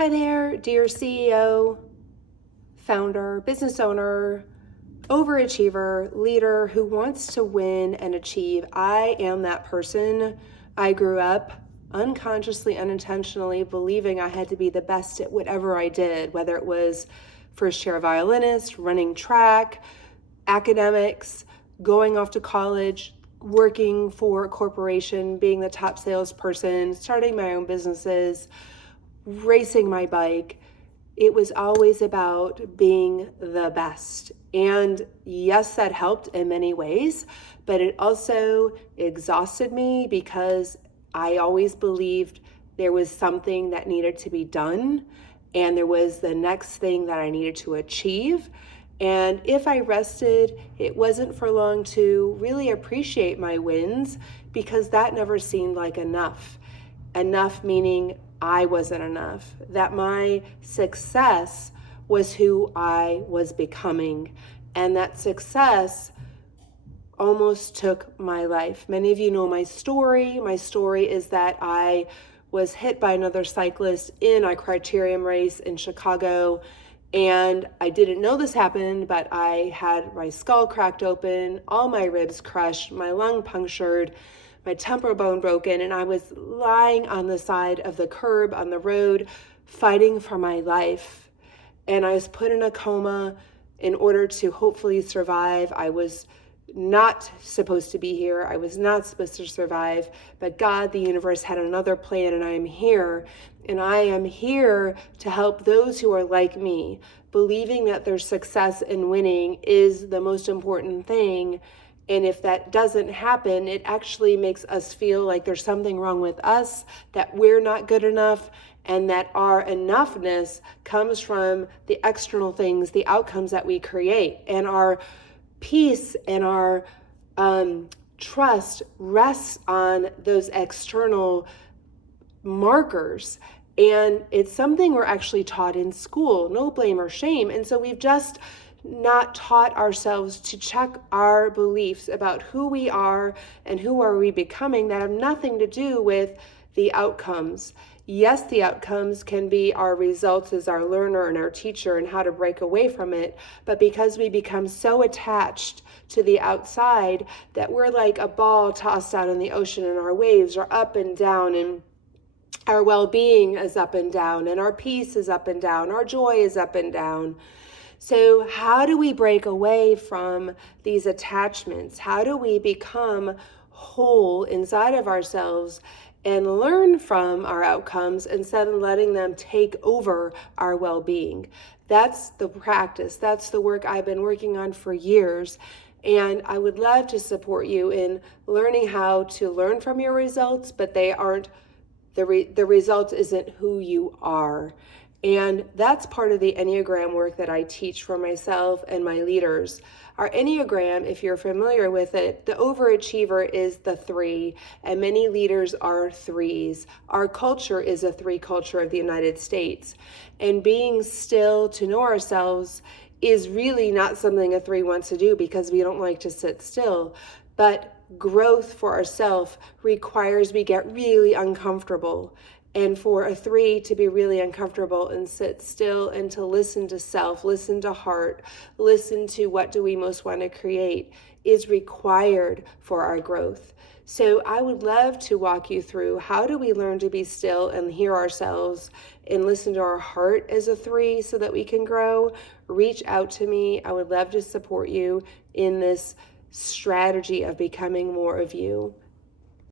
Hi there, dear CEO, founder, business owner, overachiever, leader who wants to win and achieve. I am that person. I grew up unconsciously, unintentionally believing I had to be the best at whatever I did, whether it was first chair violinist, running track, academics, going off to college, working for a corporation, being the top salesperson, starting my own businesses, racing my bike. It was always about being the best. And yes, that helped in many ways, but it also exhausted me because I always believed there was something that needed to be done and there was the next thing that I needed to achieve. And if I rested, it wasn't for long to really appreciate my wins because that never seemed like enough. Enough meaning I wasn't enough, that my success was who I was becoming, and that success almost took my life. Many of you know my story. My story is that I was hit by another cyclist in a criterium race in Chicago, and I didn't know this happened, but I had my skull cracked open, all my ribs crushed, my lung punctured, my temporal bone broken, and I was lying on the side of the curb on the road fighting for my life. And I was put in a coma in order to hopefully survive. I was not supposed to be here. I was not supposed to survive, but God, the universe had another plan, and I am here. And I am here to help those who are like me, believing that their success and winning is the most important thing. And if that doesn't happen, it actually makes us feel like there's something wrong with us, that we're not good enough, and that our enoughness comes from the external things, the outcomes that we create. And our peace and our trust rests on those external markers. And it's something we're actually taught in school, no blame or shame. And so we've just not taught ourselves to check our beliefs about who we are and who are we becoming that have nothing to do with the outcomes. Yes, the outcomes can be our results as our learner and our teacher and how to break away from it, but because we become so attached to the outside that we're like a ball tossed out in the ocean and our waves are up and down, and our well-being is up and down, and our peace is up and down, our joy is up and down. So how do we break away from these attachments? How do we become whole inside of ourselves and learn from our outcomes instead of letting them take over our well-being? That's the practice. That's the work I've been working on for years. And I would love to support you in learning how to learn from your results, but they aren't, the result isn't who you are. And that's part of the Enneagram work that I teach for myself and my leaders. Our Enneagram, if you're familiar with it, the overachiever is the 3, and many leaders are 3s. Our culture is a 3 culture of the United States. And being still to know ourselves is really not something a 3 wants to do because we don't like to sit still. But growth for ourselves requires we get really uncomfortable. And for a 3 to be really uncomfortable and sit still and to listen to self, listen to heart, listen to what do we most want to create is required for our growth. So I would love to walk you through how do we learn to be still and hear ourselves and listen to our heart as a 3 so that we can grow. Reach out to me. I would love to support you in this strategy of becoming more of you.